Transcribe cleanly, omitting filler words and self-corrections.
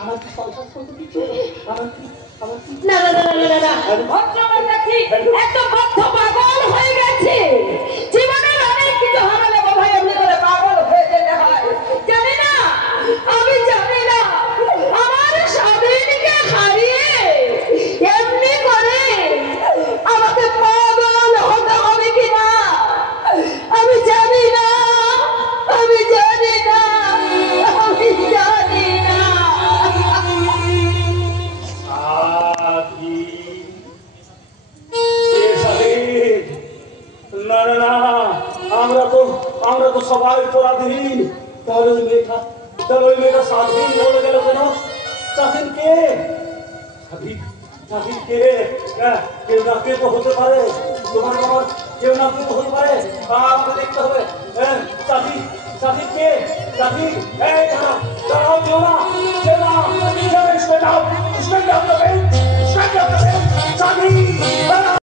আমার কি সংসার করতে দিচ্ছে? আমার কি না না না না না না ভদ্রলোক দেখি এত বদ্ধ পাগল হয়ে গেছে। জীবনের অনেক কিছু হারালে বোধ হয় এমনি করে পাগল হয়ে যেতে হয়। জানি না, আমি জানি না আমার স্বামীকে হারিয়ে এমনি করে আমাকে পাগল হতে হবে কিনা আমি জানি না, আমি জানি না, আমি জানি না। না না না, আমরা তো সবাই পরাধীন। তাহলে ওই মেয়েটা স্বাধীন বলে গেল কেন? স্বাধীন কে? স্বাধীন কে? কেউ না কে তো হতে পারে, তোমার বাবার কেউ না কেউ তো হতে পারে। আমাকে দেখতে হবে স্বাধীন স্বাধীন কে? স্বাধীন এই দাঁড়াও, কেউ না, কেউ না, স্ট্যান্ড আপ, স্ট্যান্ড আপ।